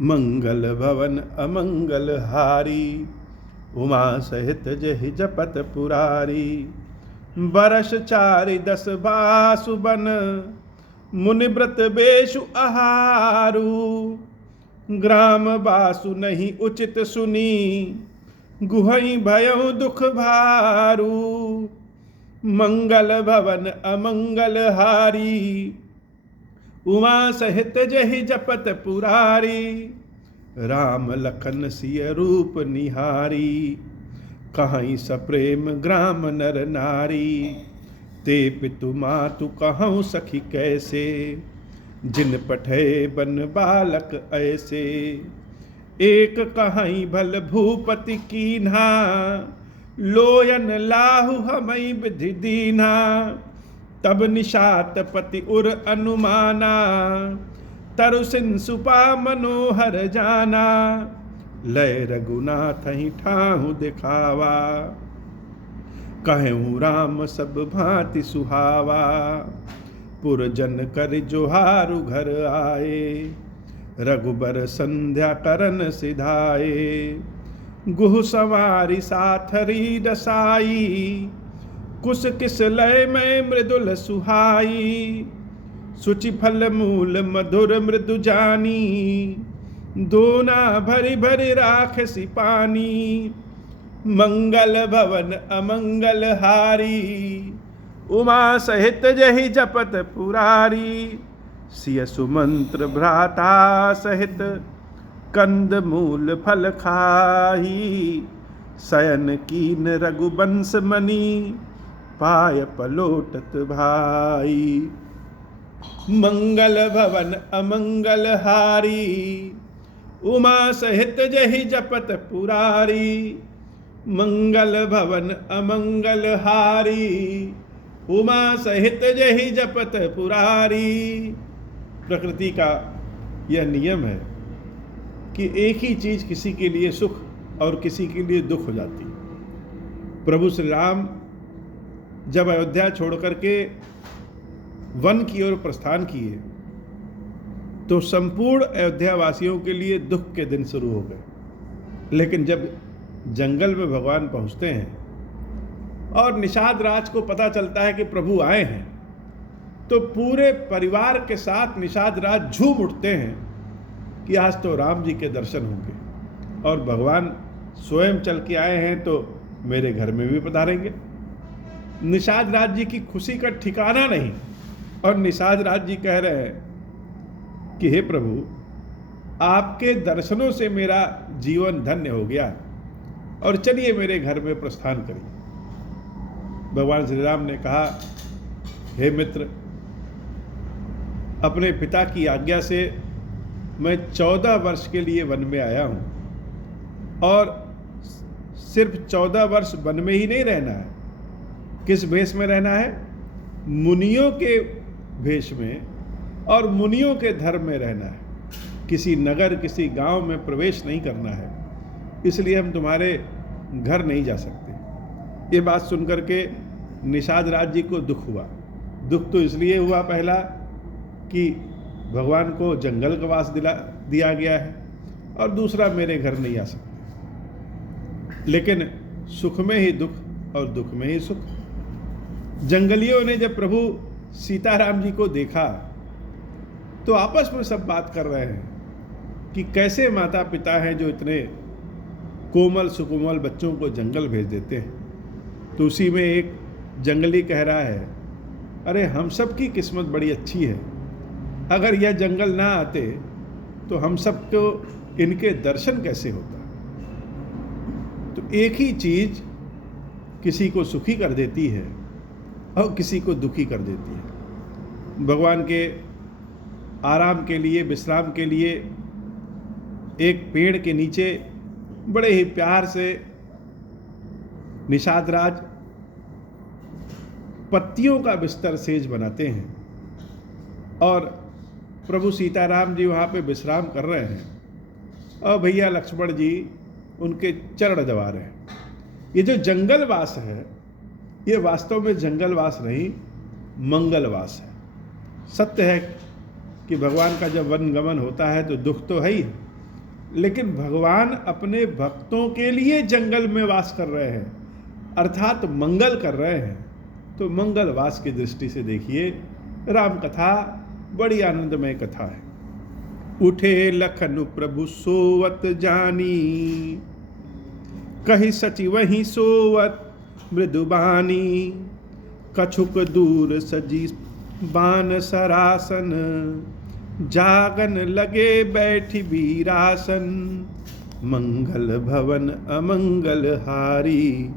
मंगल भवन अमंगल हारी, उमा सहित जहि जपत पुरारी। बरस 4 10 बासु बन, मुनिव्रत बेशु आहारू। ग्राम बासु नहीं उचित सुनी, गुहई भयउ दुख भारू। मंगल भवन अमंगल हारी, उमा सहित जहि जपत पुरारी। राम लखन सिय रूप निहारी, कहीं सप्रेम ग्राम नर नारी। ते पितु मातु कहूँ सखी कैसे, जिन पठे बन बालक ऐसे। एक कहीं भल भूपति कीन्हा, लोयन लाहु हमई विधि दीन्हा। तब निशात पति उर अनुमाना, तरु सिंसुपा मनोहर जाना। लय रघुनाथ ही ठाहु दिखावा, कहूँ राम सब भांति सुहावा। पुरजन कर जोहारु घर आए, रघुबर संध्या करन सिधाए। गुह सवारी साथरी दसाई, कुश किस लय में मृदुल सुहाई। सुचि फल मूल मधुर मृदु जानी, दोना भरि भरि राखसी पानी। मंगल भवन अमंगल हारी, उमा सहित जहि जपत पुरारी। सिय सुमंत्र भ्राता सहित, कंद मूल फल खाही। शयन कीन रघुवंश मणि, पाय पलोटत भाई। मंगल भवन अमंगल हारी, उमा सहित जहि जपत पुरारी। मंगल भवन अमंगल हारी, उमा सहित जहि जपत पुरारी। प्रकृति का यह नियम है कि एक ही चीज किसी के लिए सुख और किसी के लिए दुख हो जाती है। प्रभु श्री राम जब अयोध्या छोड़ करके वन की ओर प्रस्थान किए, तो संपूर्ण अयोध्या वासियों के लिए दुख के दिन शुरू हो गए। लेकिन जब जंगल में भगवान पहुंचते हैं और निषाद राज को पता चलता है कि प्रभु आए हैं, तो पूरे परिवार के साथ निषाद राज झूम उठते हैं कि आज तो राम जी के दर्शन होंगे और भगवान स्वयं चल के आए हैं तो मेरे घर में भी पधारेंगे। निषाद राज जी की खुशी का ठिकाना नहीं, और निषाद राज जी कह रहे हैं कि हे प्रभु, आपके दर्शनों से मेरा जीवन धन्य हो गया और चलिए मेरे घर में प्रस्थान करिए। भगवान श्री राम ने कहा, हे मित्र, अपने पिता की आज्ञा से मैं 14 वर्ष के लिए वन में आया हूँ, और सिर्फ 14 वर्ष वन में ही नहीं रहना है। किस भेष में रहना है? मुनियों के भेष में और मुनियों के धर्म में रहना है। किसी नगर किसी गांव में प्रवेश नहीं करना है, इसलिए हम तुम्हारे घर नहीं जा सकते। ये बात सुनकर के निषाद राज जी को दुख हुआ। दुख तो इसलिए हुआ, पहला कि भगवान को जंगल का वास दिया गया है, और दूसरा मेरे घर नहीं आ सकते। लेकिन सुख में ही दुख और दुख में ही सुख। जंगलियों ने जब प्रभु सीताराम जी को देखा तो आपस में सब बात कर रहे हैं कि कैसे माता पिता हैं जो इतने कोमल सुकोमल बच्चों को जंगल भेज देते हैं। तो उसी में एक जंगली कह रहा है, अरे हम सब की किस्मत बड़ी अच्छी है, अगर यह जंगल ना आते तो हम सब को इनके दर्शन कैसे होता। तो एक ही चीज किसी को सुखी कर देती है और किसी को दुखी कर देती है। भगवान के आराम के लिए, विश्राम के लिए एक पेड़ के नीचे बड़े ही प्यार से निषाद राज पत्तियों का बिस्तर सेज बनाते हैं, और प्रभु सीताराम जी वहाँ पे विश्राम कर रहे हैं, और भैया लक्ष्मण जी उनके चरण दबा रहे हैं। ये जो जंगलवास है, ये वास्तव में जंगलवास नहीं, मंगलवास है। सत्य है कि भगवान का जब वन गमन होता है तो दुख तो है ही, लेकिन भगवान अपने भक्तों के लिए जंगल में वास कर रहे हैं, अर्थात मंगल कर रहे हैं। तो मंगलवास की दृष्टि से देखिए, राम कथा बड़ी आनंदमय कथा है। उठे लखन प्रभु सोवत जानी, कही सची वही सोवत मृदुबानी। कछुक दूर सजी बान सरासन, जागन लगे बैठी वीरासन। मंगल भवन अमंगल हारी,